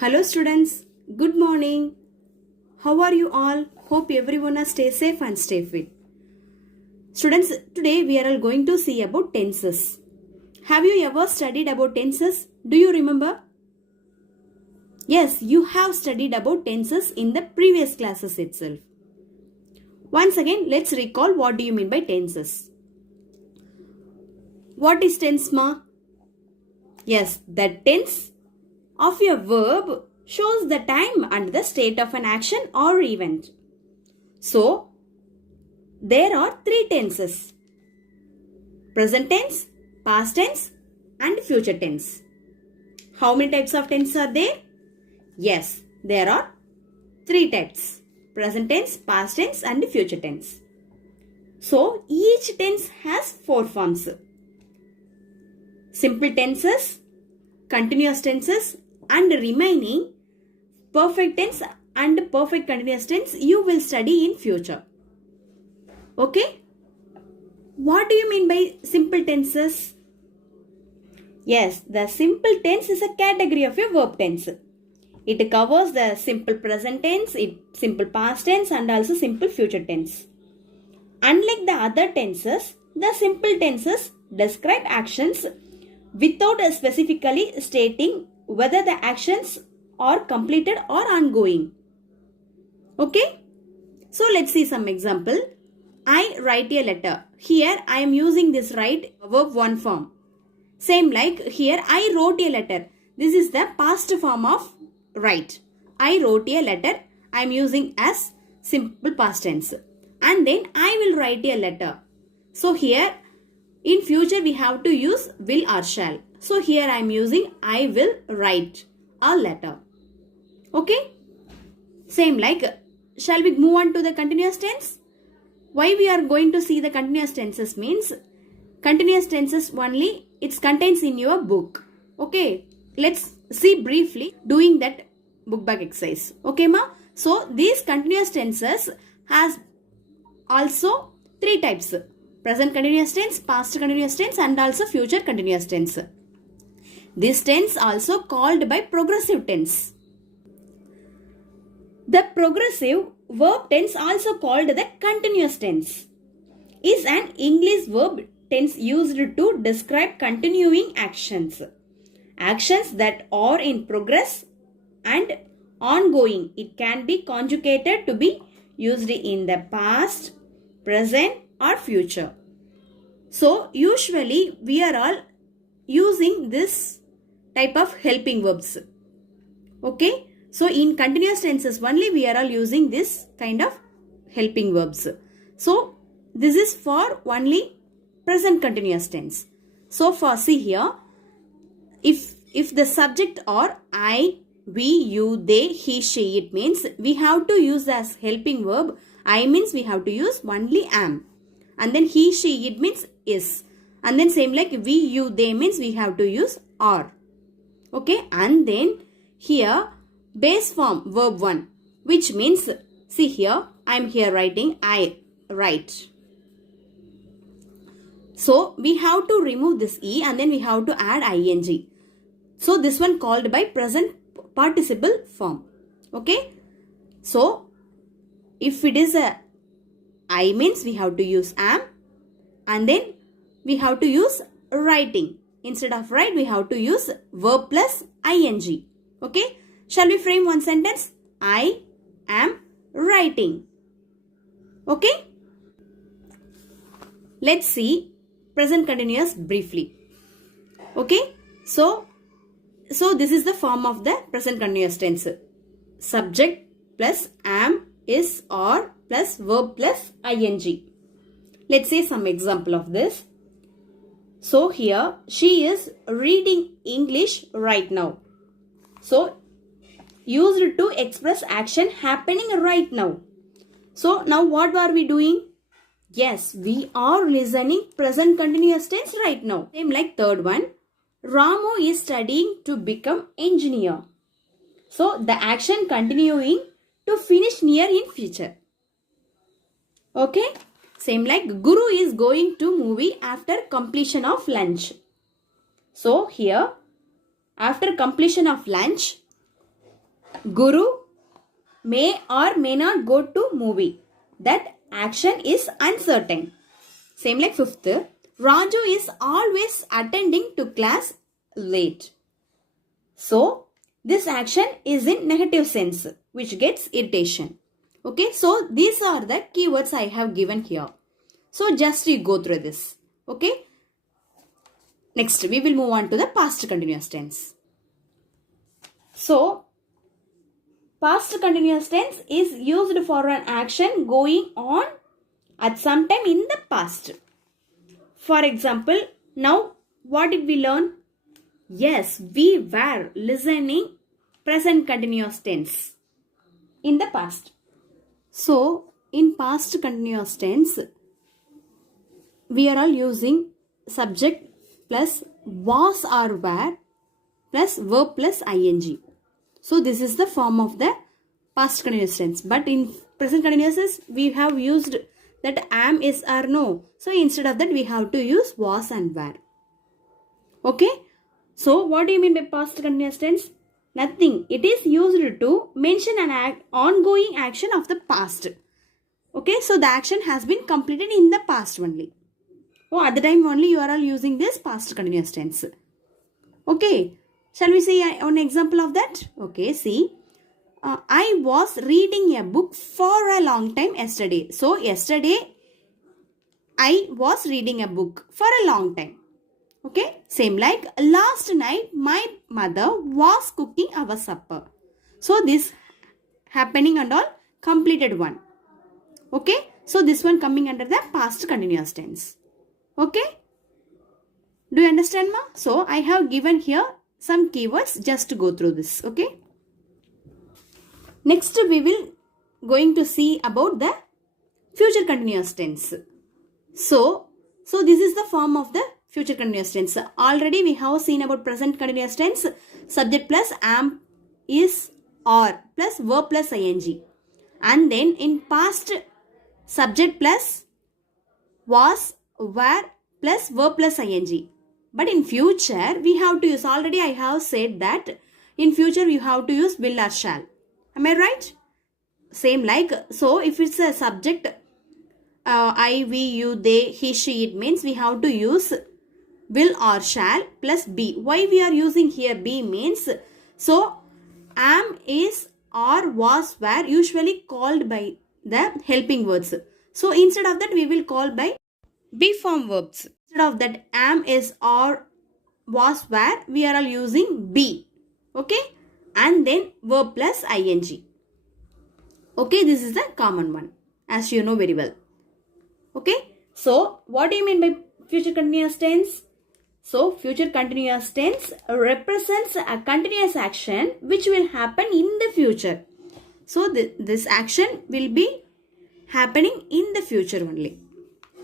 Hello students, good morning. How are you all? Hope everyone stay safe and stay fit. Students, today we are all going to see about tenses. Have you ever studied about tenses? Do you remember? Yes, you have studied about tenses in the previous classes itself. Once again, let's recall what do you mean by tenses. What is tense, ma? Yes, the tense of a verb shows the time and the state of an action or event. So, there are three tenses: present tense, past tense and future tense. How many types of tense are there? Yes, there are three types: present tense, past tense and future tense. So, each tense has four forms: simple tenses, continuous tenses and remaining perfect tense and perfect continuous tense you will study in future. Okay? What do you mean by simple tenses? Yes, the simple tense is a category of a verb tense. It covers the simple present tense, simple past tense and also simple future tense. Unlike the other tenses, the simple tenses describe actions without specifically stating whether the actions are completed or ongoing. Okay? So let's see some example. I write a letter. Here I am using this write verb 1 form. Same like here I wrote a letter. This is the past form of write. I wrote a letter. I am using as simple past tense. And then I will write a letter. So here in future we have to use will or shall. So here I am using I will write a letter. Okay? Same like, shall we move on to the continuous tense? Why we are going to see the continuous tenses means, continuous tenses only it contains in your book. Okay? Let's see briefly doing that book bag exercise. Okay ma? So these continuous tenses has also three types: present continuous tense, past continuous tense and also future continuous tense. This tense also called by progressive tense. The progressive verb tense, also called the continuous tense, is an English verb tense used to describe continuing actions. Actions that are in progress and ongoing. It can be conjugated to be used in the past, present or future. So usually we are all using this type of helping verbs. Okay? So in continuous tenses only we are all using this kind of helping verbs. So this is for only present continuous tense. So for see here, if the subject are I, we, you, they, he, she, it means we have to use as helping verb. I means we have to use only am. And then he, she, it means is. And then same like we, you, they means we have to use are. Okay, and then here base form verb 1, which means, see here, I am here writing I write. So we have to remove this E and then we have to add ing. So this one called by present participle form. Okay, so if it is a I means we have to use am and then we have to use writing. Instead of write, we have to use verb plus ing. Okay? Shall we frame one sentence? I am writing. Okay? Let's see present continuous briefly. Okay? So this is the form of the present continuous tense. Subject plus am, is, or plus verb plus ing. Let's say some example of this. So here she is reading English right now. So used to express action happening right now. So now what are we doing? Yes, we are listening present continuous tense right now. Same like third one. Ramu is studying to become engineer. So the action continuing to finish near in future. Okay? Same like Guru is going to movie after completion of lunch. So here after completion of lunch Guru may or may not go to movie. That action is uncertain. Same like fifth. Raju is always attending to class late. So, this action is in negative sense, which gets irritation. Okay, so these are the keywords I have given here. So, just you go through this. Okay. Next, we will move on to the past continuous tense. So, past continuous tense is used for an action going on at some time in the past. For example, now what did we learn? Yes, we were listening present continuous tense in the past. So, in past continuous tense, we are all using subject plus was or were plus verb plus ing. So, this is the form of the past continuous tense. But in present continuous tense, we have used that am, is or no. So, instead of that, we have to use was and were. Okay. So, what do you mean by past continuous tense? Nothing. It is used to mention an ongoing action of the past. Okay. So, the action has been completed in the past only. Oh, at the time only you are all using this past continuous tense. Okay. Shall we see an example of that? Okay. See. I was reading a book for a long time yesterday. So, yesterday I was reading a book for a long time. Okay, same like last night my mother was cooking our supper. So this happening and all completed one. Okay, so this one coming under the past continuous tense. Okay, do you understand ma? So I have given here some keywords just to go through this. Okay, next we will going to see about the future continuous tense. So this is the form of the future continuous tense. Already we have seen about present continuous tense. Subject plus am, is, or plus verb plus ing. And then in past, subject plus was, were plus verb plus ing. But in future we have to use, already I have said that in future you have to use will or shall. Am I right? Same like, so if it's a subject I, we, you, they, he, she, it means we have to use will or shall plus be. Why we are using here be means, so am, is, or was, were usually called by the helping words. So instead of that we will call by be form verbs. Instead of that am, is, or was, were, we are all using be. Okay, and then verb plus ing. Okay, this is the common one as you know very well. Okay, so what do you mean by future continuous tense? So, future continuous tense represents a continuous action which will happen in the future. So, this action will be happening in the future only.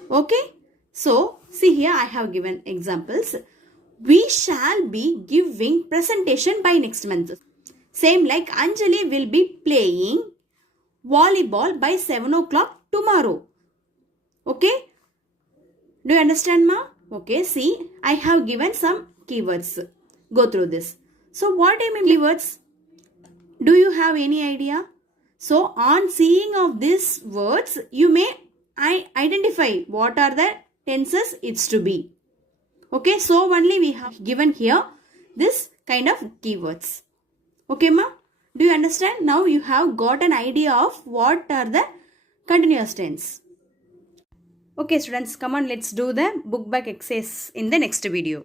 Okay. So, see here I have given examples. We shall be giving presentation by next month. Same like Anjali will be playing volleyball by 7 o'clock tomorrow. Okay. Do you understand ma? Okay, see, I have given some keywords. Go through this. So, what do you mean keywords? Do you have any idea? So, on seeing of these words, you may identify what are the tenses it's to be. Okay, so only we have given here this kind of keywords. Okay, ma? Do you understand? Now you have got an idea of what are the continuous tense. Okay students, come on, let's do the book back exercise in the next video.